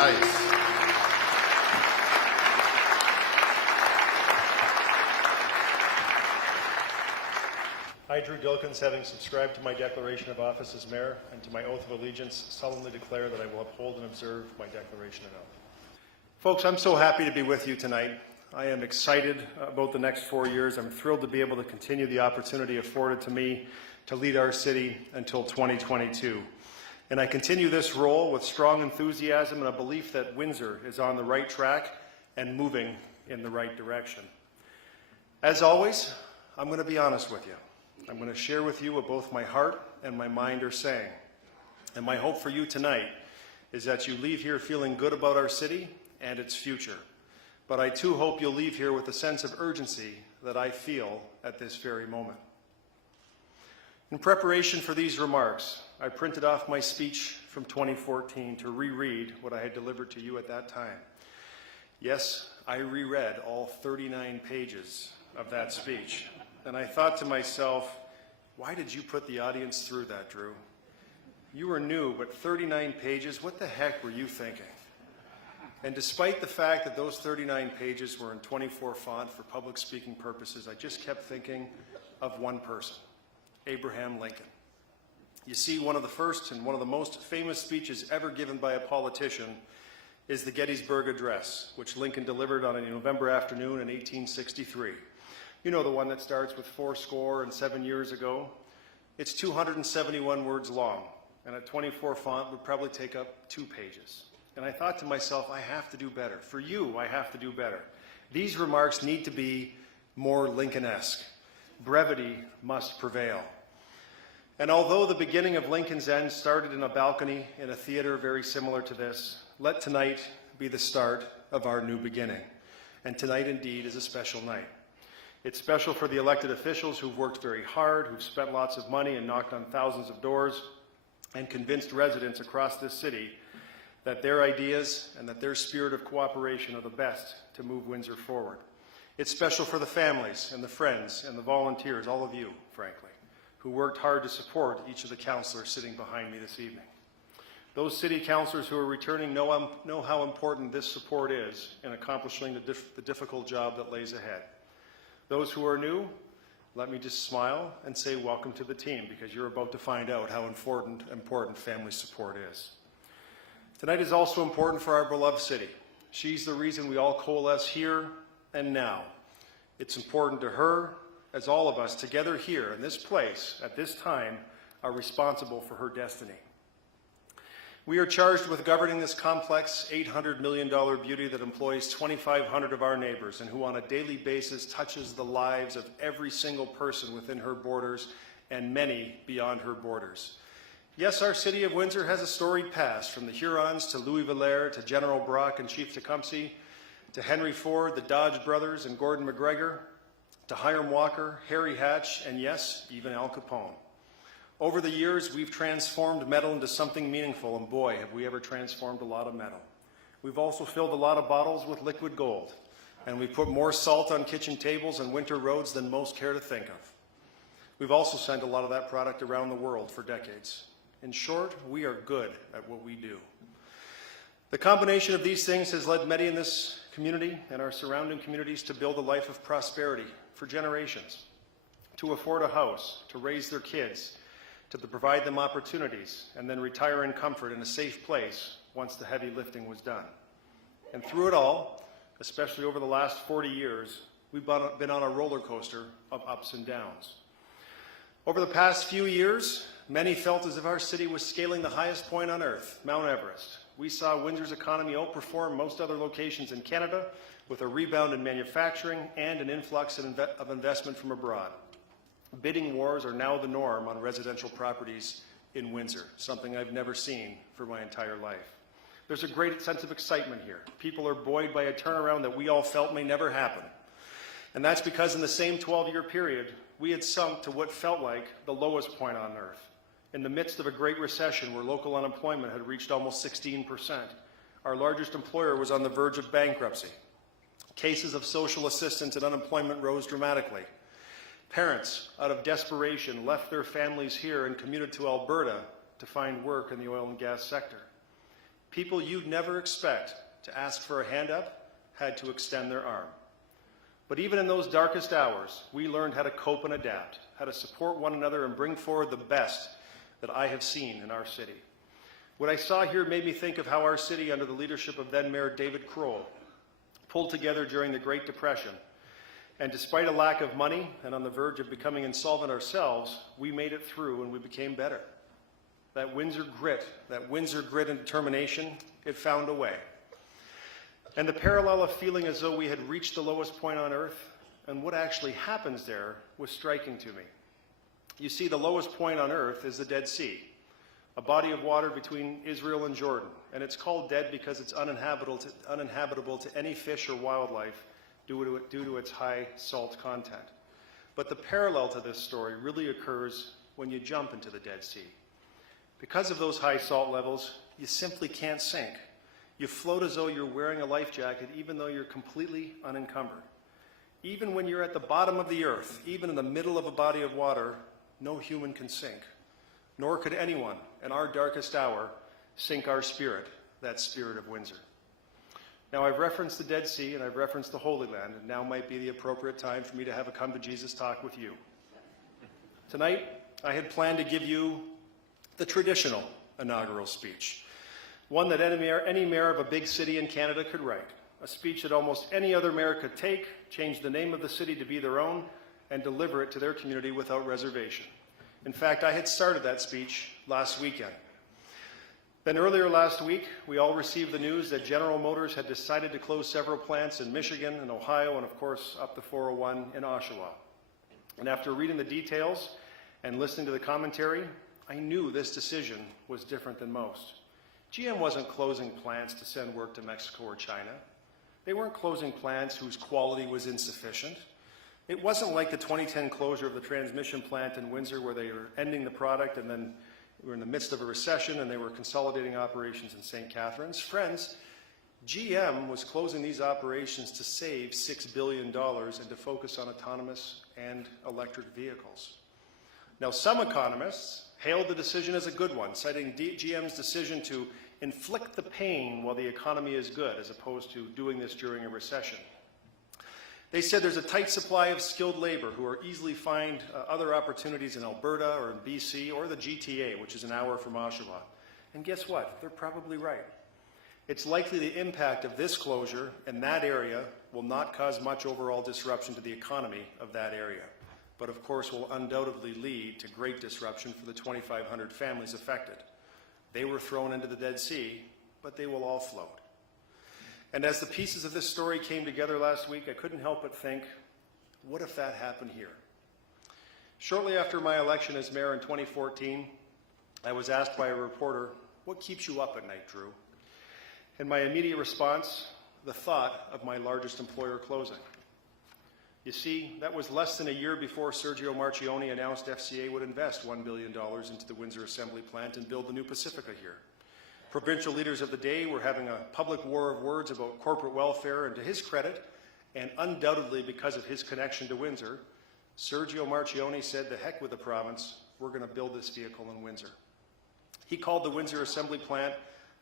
Nice. I, Drew Dilkins, having subscribed to my declaration of office as mayor and to my oath of allegiance, solemnly declare that I will uphold and observe my declaration and oath. Folks, I'm so happy to be with you tonight. I am excited about the next 4 years. I'm thrilled to be able to continue the opportunity afforded to me to lead our city until 2022. And I continue this role with strong enthusiasm and a belief that Windsor is on the right track and moving in the right direction. As always, I'm going to be honest with you. I'm going to share with you what both my heart and my mind are saying. And my hope for you tonight is that you leave here feeling good about our city and its future. But I too hope you'll leave here with a sense of urgency that I feel at this very moment. In preparation for these remarks, I printed off my speech from 2014 to reread what I had delivered to you at that time. Yes, I reread all 39 pages of that speech. And I thought to myself, why did you put the audience through that, Drew? You were new, but 39 pages, what the heck were you thinking? And despite the fact that those 39 pages were in 24 font for public speaking purposes, I just kept thinking of one person, Abraham Lincoln. You see, one of the first and one of the most famous speeches ever given by a politician is the Gettysburg Address, which Lincoln delivered on a November afternoon in 1863. You know, the one that starts with 407 years ago. It's 271 words long, and at 24 font would probably take up 2 pages. And I thought to myself, I have to do better. For you, I have to do better. These remarks need to be more Lincoln-esque. Brevity must prevail. And although the beginning of Lincoln's End started in a balcony in a theater very similar to this, let tonight be the start of our new beginning. And tonight indeed is a special night. It's special for the elected officials who've worked very hard, who've spent lots of money and knocked on thousands of doors and convinced residents across this city that their ideas and that their spirit of cooperation are the best to move Windsor forward. It's special for the families and the friends and the volunteers, all of you, frankly, who worked hard to support each of the councillors sitting behind me this evening. Those city councillors who are returning know how important this support is in accomplishing the difficult job that lays ahead. Those who are new, let me just smile and say welcome to the team, because you're about to find out how important family support is. Tonight is also important for our beloved city. She's the reason we all coalesce here and now. It's important to her, as all of us together here in this place at this time are responsible for her destiny. We are charged with governing this complex $800 million beauty that employs 2,500 of our neighbors and who on a daily basis touches the lives of every single person within her borders and many beyond her borders. Yes, our city of Windsor has a storied past, from the Hurons to Louis Valère to General Brock and Chief Tecumseh, to Henry Ford, the Dodge brothers and Gordon McGregor, to Hiram Walker, Harry Hatch, and yes, even Al Capone. Over the years, we've transformed metal into something meaningful, and boy, have we ever transformed a lot of metal. We've also filled a lot of bottles with liquid gold, and we've put more salt on kitchen tables and winter roads than most care to think of. We've also sent a lot of that product around the world for decades. In short, we are good at what we do. The combination of these things has led many in this community and our surrounding communities to build a life of prosperity for generations, to afford a house, to raise their kids, to provide them opportunities, and then retire in comfort in a safe place once the heavy lifting was done. And through it all, especially over the last 40 years, we've been on a roller coaster of ups and downs. Over the past few years, many felt as if our city was scaling the highest point on earth, Mount Everest. We saw Windsor's economy outperform most other locations in Canada with a rebound in manufacturing and an influx of investment from abroad. Bidding wars are now the norm on residential properties in Windsor, something I've never seen for my entire life. There's a great sense of excitement here. People are buoyed by a turnaround that we all felt may never happen. And that's because in the same 12-year period, we had sunk to what felt like the lowest point on earth. In the midst of a great recession where local unemployment had reached almost 16%, our largest employer was on the verge of bankruptcy. Cases of social assistance and unemployment rose dramatically. Parents, out of desperation, left their families here and commuted to Alberta to find work in the oil and gas sector. People you'd never expect to ask for a hand up had to extend their arm. But even in those darkest hours, we learned how to cope and adapt, how to support one another and bring forward the best that I have seen in our city. What I saw here made me think of how our city, under the leadership of then Mayor David Kroll, pulled together during the Great Depression. And despite a lack of money and on the verge of becoming insolvent ourselves, we made it through and we became better. That Windsor grit and determination, it found a way. And the parallel of feeling as though we had reached the lowest point on earth and what actually happens there was striking to me. You see, the lowest point on earth is the Dead Sea, a body of water between Israel and Jordan. And it's called dead because it's uninhabitable to any fish or wildlife due to its high salt content. But the parallel to this story really occurs when you jump into the Dead Sea. Because of those high salt levels, you simply can't sink. You float as though you're wearing a life jacket, even though you're completely unencumbered. Even when you're at the bottom of the earth, even in the middle of a body of water, no human can sink. Nor could anyone, in our darkest hour, sink our spirit, that spirit of Windsor. Now, I've referenced the Dead Sea and I've referenced the Holy Land, and now might be the appropriate time for me to have a come to Jesus talk with you. Tonight, I had planned to give you the traditional inaugural speech, one that any mayor of a big city in Canada could write, a speech that almost any other mayor could take, change the name of the city to be their own, and deliver it to their community without reservation. In fact, I had started that speech last weekend. Then earlier last week, we all received the news that General Motors had decided to close several plants in Michigan and Ohio, and of course up the 401 in Oshawa. And after reading the details and listening to the commentary, I knew this decision was different than most. GM wasn't closing plants to send work to Mexico or China. They weren't closing plants whose quality was insufficient. It wasn't like the 2010 closure of the transmission plant in Windsor, where they were ending the product and then we were in the midst of a recession and they were consolidating operations in St. Catharines. Friends, GM was closing these operations to save $6 billion and to focus on autonomous and electric vehicles. Now, some economists hailed the decision as a good one, citing GM's decision to inflict the pain while the economy is good, as opposed to doing this during a recession. They said there's a tight supply of skilled labor who are easily find other opportunities in Alberta or in BC or the GTA, which is an hour from Oshawa. And guess what? They're probably right. It's likely the impact of this closure in that area will not cause much overall disruption to the economy of that area, but of course will undoubtedly lead to great disruption for the 2,500 families affected. They were thrown into the Dead Sea, but they will all float. And as the pieces of this story came together last week, I couldn't help but think, what if that happened here? Shortly after my election as mayor in 2014, I was asked by a reporter, what keeps you up at night, Drew? And my immediate response, the thought of my largest employer closing. You see, that was less than a year before Sergio Marchionne announced FCA would invest $1 billion into the Windsor Assembly Plant and build the new Pacifica here. Provincial leaders of the day were having a public war of words about corporate welfare, and to his credit, and undoubtedly because of his connection to Windsor, Sergio Marchionne said, the heck with the province, we're going to build this vehicle in Windsor. He called the Windsor Assembly Plant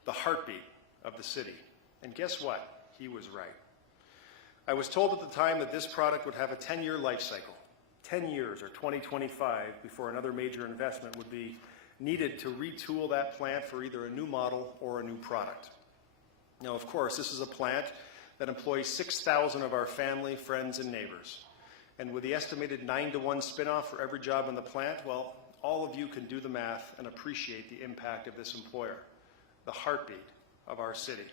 the heartbeat of the city. And guess what? He was right. I was told at the time that this product would have a 10-year life cycle, 10 years or 2025 before another major investment would be needed to retool that plant for either a new model or a new product. Now, of course, this is a plant that employs 6,000 of our family, friends, and neighbors. And with the estimated 9-to-1 spinoff for every job in the plant, well, all of you can do the math and appreciate the impact of this employer, the heartbeat of our city.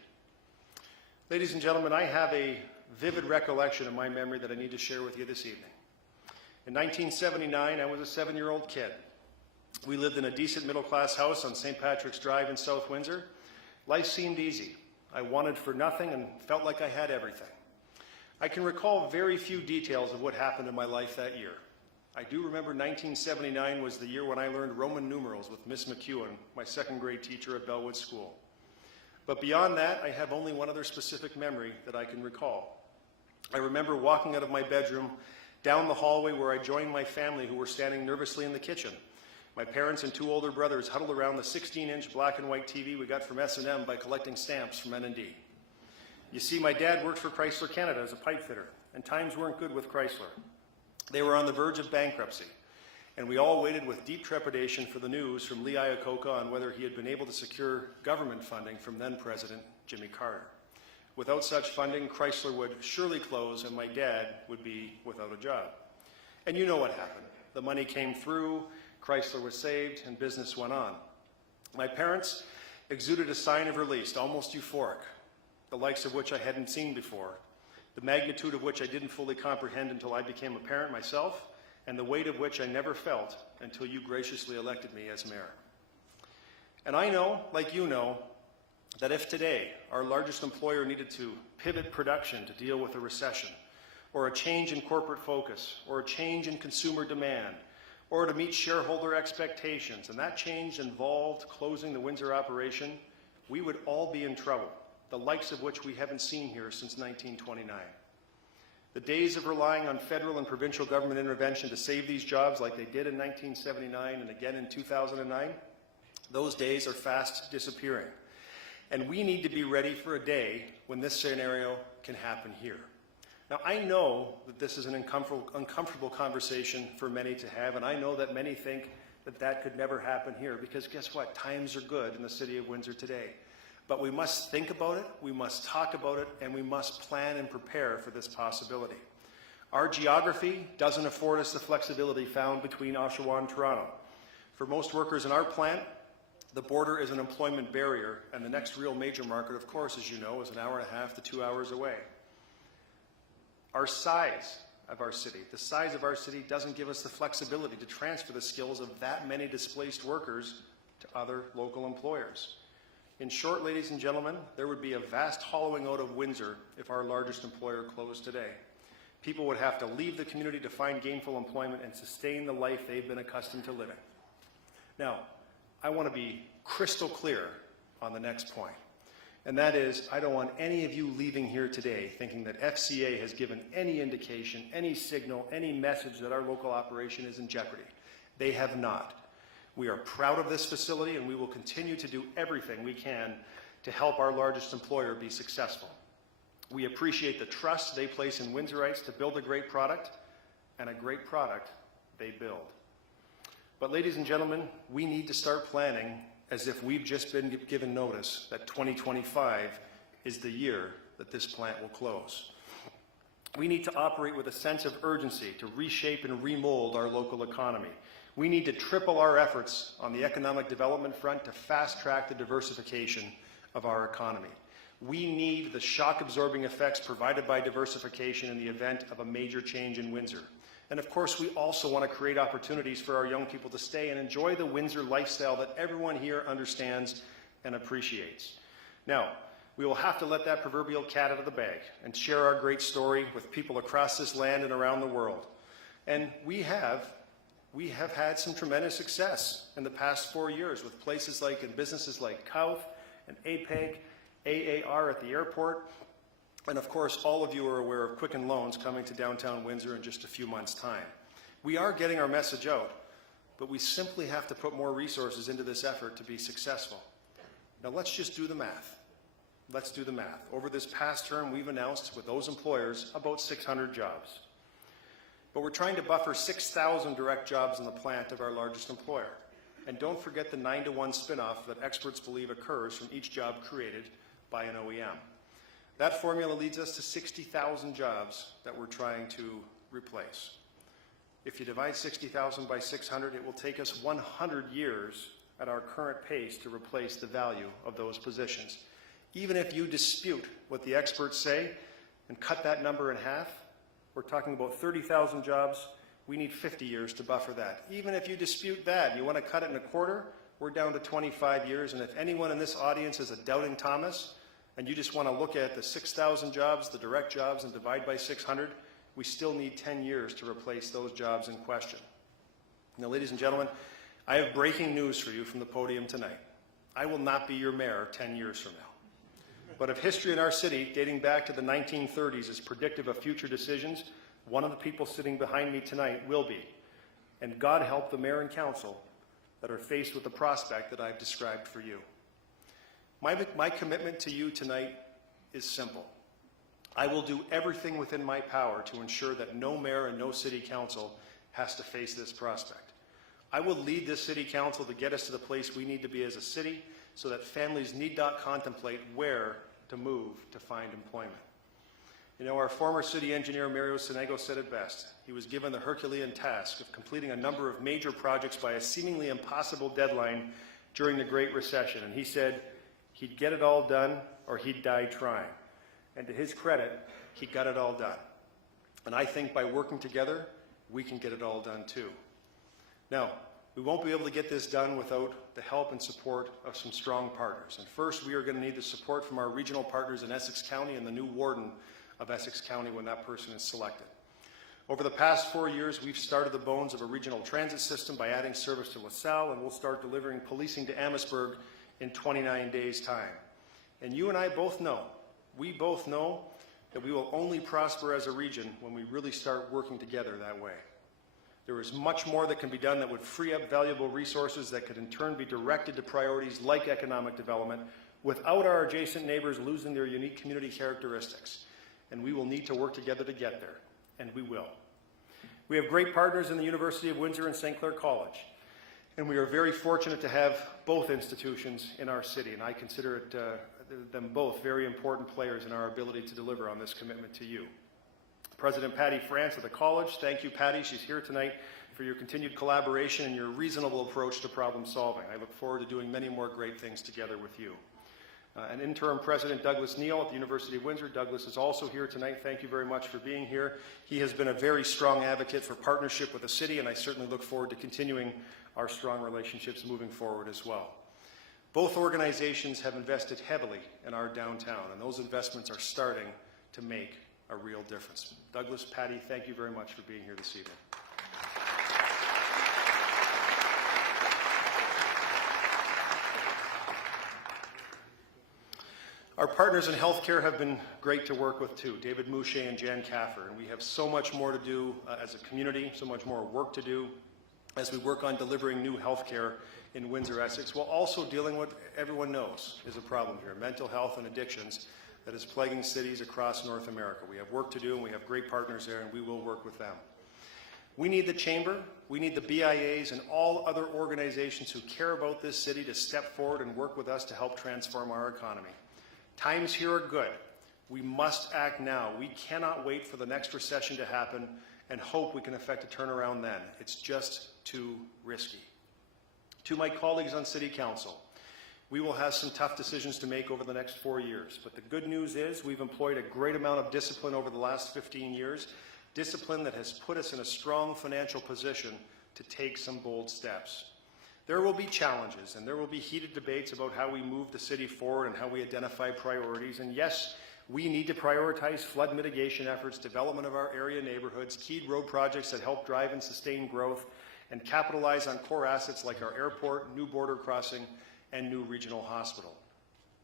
Ladies and gentlemen, I have a vivid recollection in my memory that I need to share with you this evening. In 1979, I was a 7-year-old kid. We lived in a decent middle-class house on St. Patrick's Drive in South Windsor. Life seemed easy. I wanted for nothing and felt like I had everything. I can recall very few details of what happened in my life that year. I do remember 1979 was the year when I learned Roman numerals with Miss McEwen, my second grade teacher at Bellwood School. But beyond that, I have only one other specific memory that I can recall. I remember walking out of my bedroom down the hallway where I joined my family who were standing nervously in the kitchen. My parents and two older brothers huddled around the 16-inch black and white TV we got from S&M by collecting stamps from N&D. You see, my dad worked for Chrysler Canada as a pipe fitter, and times weren't good with Chrysler. They were on the verge of bankruptcy, and we all waited with deep trepidation for the news from Lee Iacocca on whether he had been able to secure government funding from then-President Jimmy Carter. Without such funding, Chrysler would surely close, and my dad would be without a job. And you know what happened. The money came through, Chrysler was saved, and business went on. My parents exuded a sign of release, almost euphoric, the likes of which I hadn't seen before, the magnitude of which I didn't fully comprehend until I became a parent myself, and the weight of which I never felt until you graciously elected me as mayor. And I know, like you know, that if today our largest employer needed to pivot production to deal with a recession, or a change in corporate focus, or a change in consumer demand, or to meet shareholder expectations, and that change involved closing the Windsor operation, we would all be in trouble, the likes of which we haven't seen here since 1929. The days of relying on federal and provincial government intervention to save these jobs like they did in 1979 and again in 2009, those days are fast disappearing. And we need to be ready for a day when this scenario can happen here. Now, I know that this is an uncomfortable conversation for many to have, and I know that many think that that could never happen here, because guess what? Times are good in the city of Windsor today. But we must think about it, we must talk about it, and we must plan and prepare for this possibility. Our geography doesn't afford us the flexibility found between Oshawa and Toronto. For most workers in our plant, the border is an employment barrier, and the next real major market, of course, as you know, is an hour and a half to 2 hours away. Our size of our city, the size of our city doesn't give us the flexibility to transfer the skills of that many displaced workers to other local employers. In short, ladies and gentlemen, there would be a vast hollowing out of Windsor if our largest employer closed today. People would have to leave the community to find gainful employment and sustain the life they've been accustomed to living. Now, I want to be crystal clear on the next point, and that is I don't want any of you leaving here today thinking that FCA has given any indication, any signal, any message that our local operation is in jeopardy. They have not. We are proud of this facility, and we will continue to do everything we can to help our largest employer be successful. We appreciate the trust they place in Windsorites to build a great product, and a great product they build. But ladies and gentlemen, we need to start planning as if we've just been given notice that 2025 is the year that this plant will close. We need to operate with a sense of urgency to reshape and remold our local economy. We need to triple our efforts on the economic development front to fast-track the diversification of our economy. We need the shock-absorbing effects provided by diversification in the event of a major change in Windsor. And of course, we also want to create opportunities for our young people to stay and enjoy the Windsor lifestyle that everyone here understands and appreciates. Now, we will have to let that proverbial cat out of the bag and share our great story with people across this land and around the world. And we have had some tremendous success in the past 4 years with places like and businesses like Kouth and APEG, AAR at the airport, and of course, all of you are aware of Quicken Loans coming to downtown Windsor in just a few months' time. We are getting our message out, but we simply have to put more resources into this effort to be successful. Now let's just do the math. Let's do the math. Over this past term, we've announced with those employers about 600 jobs. But we're trying to buffer 6,000 direct jobs in the plant of our largest employer. And don't forget the 9-to-1 spinoff that experts believe occurs from each job created by an OEM. That formula leads us to 60,000 jobs that we're trying to replace. If you divide 60,000 by 600, it will take us 100 years at our current pace to replace the value of those positions. Even if you dispute what the experts say and cut that number in half, we're talking about 30,000 jobs. We need 50 years to buffer that. Even if you dispute that and you want to cut it in a quarter, we're down to 25 years. And if anyone in this audience is a doubting Thomas, and you just want to look at the 6,000 jobs, the direct jobs, and divide by 600, we still need 10 years to replace those jobs in question. Now, ladies and gentlemen, I have breaking news for you from the podium tonight. I will not be your mayor 10 years from now. But if history in our city, dating back to the 1930s, is predictive of future decisions, one of the people sitting behind me tonight will be. And God help the mayor and council that are faced with the prospect that I've described for you. My commitment to you tonight is simple. I will do everything within my power to ensure that no mayor and no city council has to face this prospect. I will lead this city council to get us to the place we need to be as a city so that families need not contemplate where to move to find employment. You know, our former city engineer, Mario Sonego, said it best. He was given the Herculean task of completing a number of major projects by a seemingly impossible deadline during the Great Recession. And he said he'd get it all done or he'd die trying. And to his credit, he got it all done. And I think by working together, we can get it all done too. Now, we won't be able to get this done without the help and support of some strong partners. And first, we are going to need the support from our regional partners in Essex County and the new warden of Essex County when that person is selected. Over the past 4 years, we've started the bones of a regional transit system by adding service to LaSalle, and we'll start delivering policing to Amherstburg in 29 days' time. And you and I both know, we both know that we will only prosper as a region when we really start working together that way. There is much more that can be done that would free up valuable resources that could in turn be directed to priorities like economic development without our adjacent neighbors losing their unique community characteristics. And we will need to work together to get there, and we will. We have great partners in the University of Windsor and St. Clair College, and we are very fortunate to have both institutions in our city, and I consider them both very important players in our ability to deliver on this commitment to you. President Patty France of the college, thank you, Patty. She's here tonight for your continued collaboration and your reasonable approach to problem solving. I look forward to doing many more great things together with you. And interim President Douglas Neal at the University of Windsor. Douglas is also here tonight. Thank you very much for being here. He has been a very strong advocate for partnership with the city, and I certainly look forward to continuing our strong relationships moving forward as well. Both organizations have invested heavily in our downtown, and those investments are starting to make a real difference. Douglas, Patty, thank you very much for being here this evening. Our partners in healthcare have been great to work with too, David Moucher and Jan Caffer, and we have so much more to do as a community, so much more work to do as we work on delivering new healthcare in Windsor, Essex, while also dealing with what everyone knows is a problem here, mental health and addictions that is plaguing cities across North America. We have work to do, and we have great partners there, and we will work with them. We need the Chamber, we need the BIAs, and all other organizations who care about this city to step forward and work with us to help transform our economy. Times here are good. We must act now. We cannot wait for the next recession to happen and hope we can effect a turnaround then. It's just too risky. To my colleagues on City Council, we will have some tough decisions to make over the next 4 years, but the good news is we've employed a great amount of discipline over the last 15 years, discipline that has put us in a strong financial position to take some bold steps. There will be challenges and there will be heated debates about how we move the city forward and how we identify priorities. And yes, we need to prioritize flood mitigation efforts, development of our area neighborhoods, key road projects that help drive and sustain growth, and capitalize on core assets like our airport, new border crossing, and new regional hospital.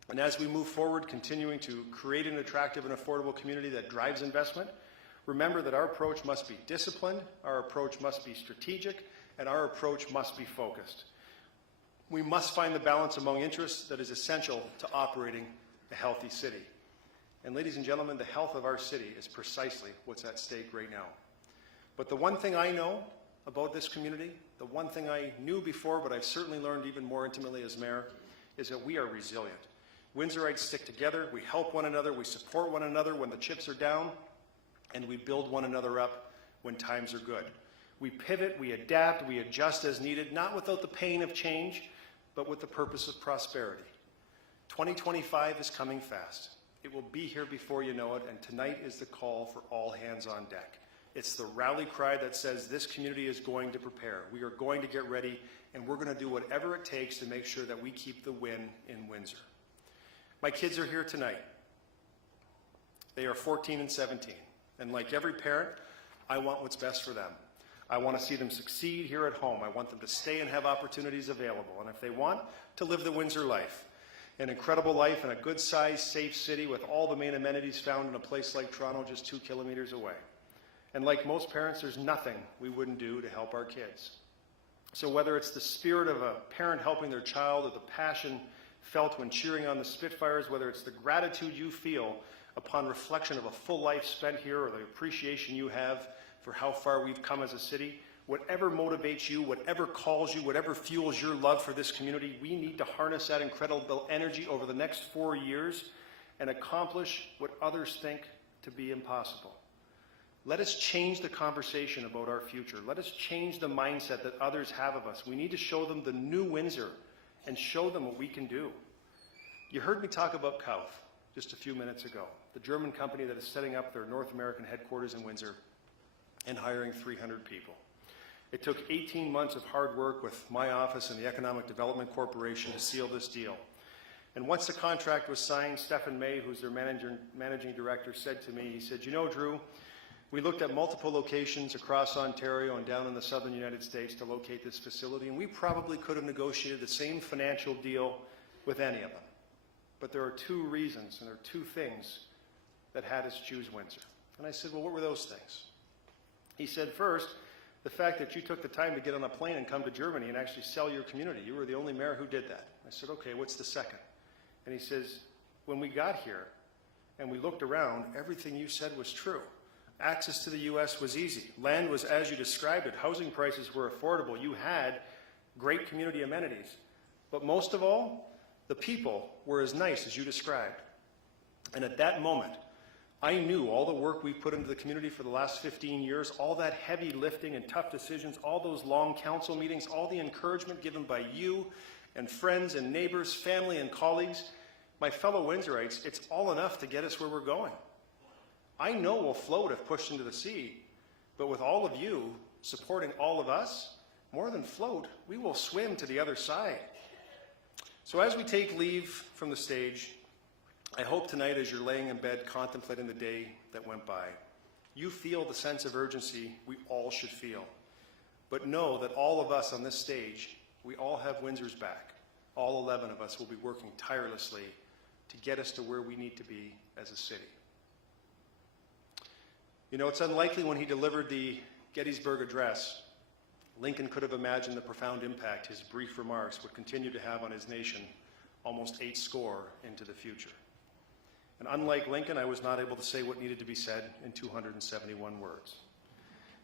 And as we move forward, continuing to create an attractive and affordable community that drives investment, remember that our approach must be disciplined, our approach must be strategic, and our approach must be focused. We must find the balance among interests that is essential to operating a healthy city. And ladies and gentlemen, the health of our city is precisely what's at stake right now. But the one thing I know about this community, the one thing I knew before, but I've certainly learned even more intimately as mayor, is that we are resilient. Windsorites stick together, we help one another, we support one another when the chips are down, and we build one another up when times are good. We pivot, we adapt, we adjust as needed, not without the pain of change, but with the purpose of prosperity. 2025 is coming fast. It will be here before you know it, and tonight is the call for all hands on deck. It's the rally cry that says this community is going to prepare. We are going to get ready, and we're going to do whatever it takes to make sure that we keep the win in Windsor. My kids are here tonight. They are 14 and 17, and like every parent, I want what's best for them. I want to see them succeed here at home. I want them to stay and have opportunities available. And if they want, to live the Windsor life. An incredible life in a good-sized, safe city with all the main amenities found in a place like Toronto just 2 kilometers away. And like most parents, there's nothing we wouldn't do to help our kids. So whether it's the spirit of a parent helping their child, or the passion felt when cheering on the Spitfires, whether it's the gratitude you feel upon reflection of a full life spent here, or the appreciation you have for how far we've come as a city, whatever motivates you, whatever calls you, whatever fuels your love for this community, we need to harness that incredible energy over the next 4 years and accomplish what others think to be impossible. Let us change the conversation about our future. Let us change the mindset that others have of us. We need to show them the new Windsor and show them what we can do. You heard me talk about Kauf just a few minutes ago, the German company that is setting up their North American headquarters in Windsor and hiring 300 people. It took 18 months of hard work with my office and the Economic Development Corporation to seal this deal. And once the contract was signed, Stephen May, who's their managing director, said to me, he said, "You know, Drew, we looked at multiple locations across Ontario and down in the southern United States to locate this facility, and we probably could have negotiated the same financial deal with any of them. But there are two reasons, and there are two things that had us choose Windsor." And I said, "Well, what were those things?" He said, "First, the fact that you took the time to get on a plane and come to Germany and actually sell your community. You were the only mayor who did that." I said, "Okay, what's the second?" And he says, "When we got here and we looked around, everything you said was true. Access to the U.S. was easy. Land was as you described it. Housing prices were affordable. You had great community amenities. But most of all, the people were as nice as you described." And at that moment, I knew all the work we've put into the community for the last 15 years, all that heavy lifting and tough decisions, all those long council meetings, all the encouragement given by you and friends and neighbors, family and colleagues, my fellow Windsorites, it's all enough to get us where we're going. I know we'll float if pushed into the sea, but with all of you supporting all of us, more than float, we will swim to the other side. So as we take leave from the stage, I hope tonight, as you're laying in bed contemplating the day that went by, you feel the sense of urgency we all should feel. But know that all of us on this stage, we all have Windsor's back. All 11 of us will be working tirelessly to get us to where we need to be as a city. You know, it's unlikely when he delivered the Gettysburg Address, Lincoln could have imagined the profound impact his brief remarks would continue to have on his nation almost 80 into the future. And unlike Lincoln, I was not able to say what needed to be said in 271 words.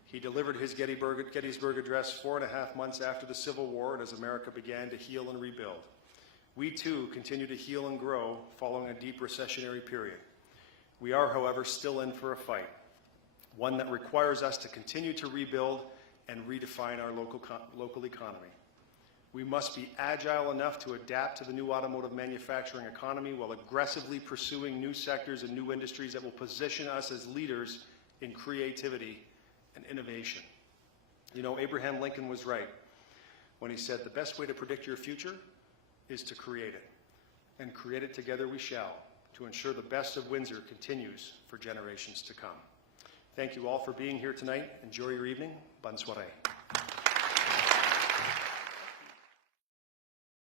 He delivered his Gettysburg Address 4.5 months after the Civil War and as America began to heal and rebuild. We too continue to heal and grow following a deep recessionary period. We are, however, still in for a fight, one that requires us to continue to rebuild and redefine our local economy. We must be agile enough to adapt to the new automotive manufacturing economy while aggressively pursuing new sectors and new industries that will position us as leaders in creativity and innovation. You know, Abraham Lincoln was right when he said the best way to predict your future is to create it. And create it together we shall, to ensure the best of Windsor continues for generations to come. Thank you all for being here tonight. Enjoy your evening. Bonne soirée.